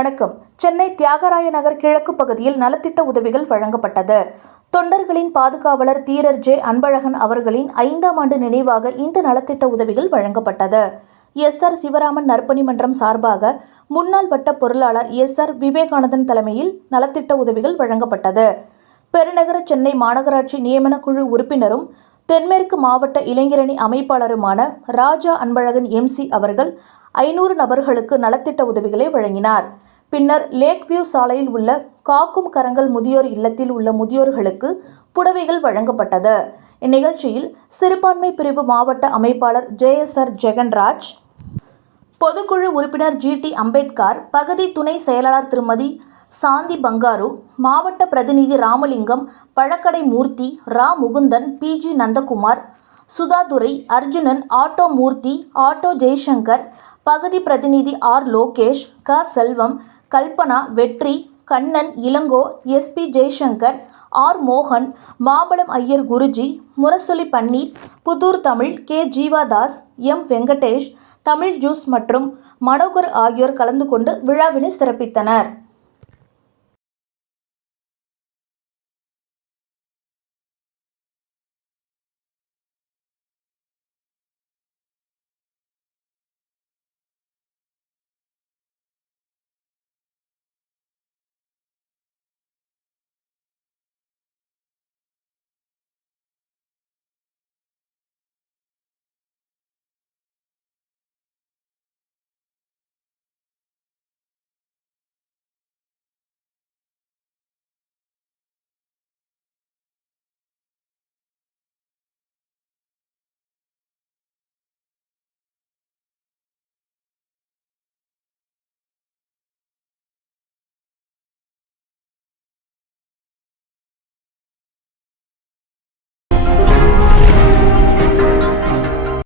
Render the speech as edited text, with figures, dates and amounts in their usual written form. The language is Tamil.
வணக்கம். சென்னை தியாகராய நகர் கிழக்கு பகுதியில் நலத்திட்ட உதவிகள் வழங்கப்பட்டது. தொண்டர்களின் பாதுகாவலர் தீரர் ஜே. அன்பழகன் அவர்களின் 5ஆம் ஆண்டு நினைவாக இந்த நலத்திட்ட உதவிகள் வழங்கப்பட்டது. எஸ்.ஆர். சிவராமன் நற்பணி மன்றம் சார்பாக முன்னாள் வட்ட பொருளாளர் எஸ்.ஆர். விவேகானந்தன் தலைமையில் நலத்திட்ட உதவிகள் வழங்கப்பட்டது. பெருநகர சென்னை மாநகராட்சி நியமன குழு உறுப்பினரும் தென்மேற்கு மாவட்ட இளைஞரணி அமைப்பாளருமான ராஜா அன்பழகன் எம்.சி. அவர்கள் 500 நபர்களுக்கு நலத்திட்ட உதவிகளை வழங்கினார். பின்னர் லேக் வியூ சாலையில் உள்ள காக்கும் கரங்கள் முதியோர் இல்லத்தில் உள்ள முதியோர்களுக்கு புடவைகள் வழங்கப்பட்டது. இந்நிகழ்ச்சியில் சிறுபான்மை பிரிவு மாவட்ட அமைப்பாளர் ஜே.எஸ்.ஆர். ஜெகன்ராஜ், பொதுக்குழு உறுப்பினர் ஜி.டி. அம்பேத்கர், பகுதி துணை செயலாளர் திருமதி சாந்தி பங்காரு, மாவட்ட பிரதிநிதி ராமலிங்கம், பழக்கடை Murthy, Ra. Mukundan, P G. Nandakumar, Sudhadurai, Arjunan, auto Murthy, auto Jaishankar, பகுதி பிரதிநிதி R. Lokesh, Ka. Selvam, Kalpana, Vetri, Kannan, Ilango, S P. Jaishankar, R. மோகன், மாம்பழம் Iyer Guruji, Murasoli Panneer, Pudur Tamil, K. Jeevadas, M. Venkatesh, Tamil juice மற்றும் மனோகர் ஆகியோர் கலந்து கொண்டு விழாவினை சிறப்பித்தனர்.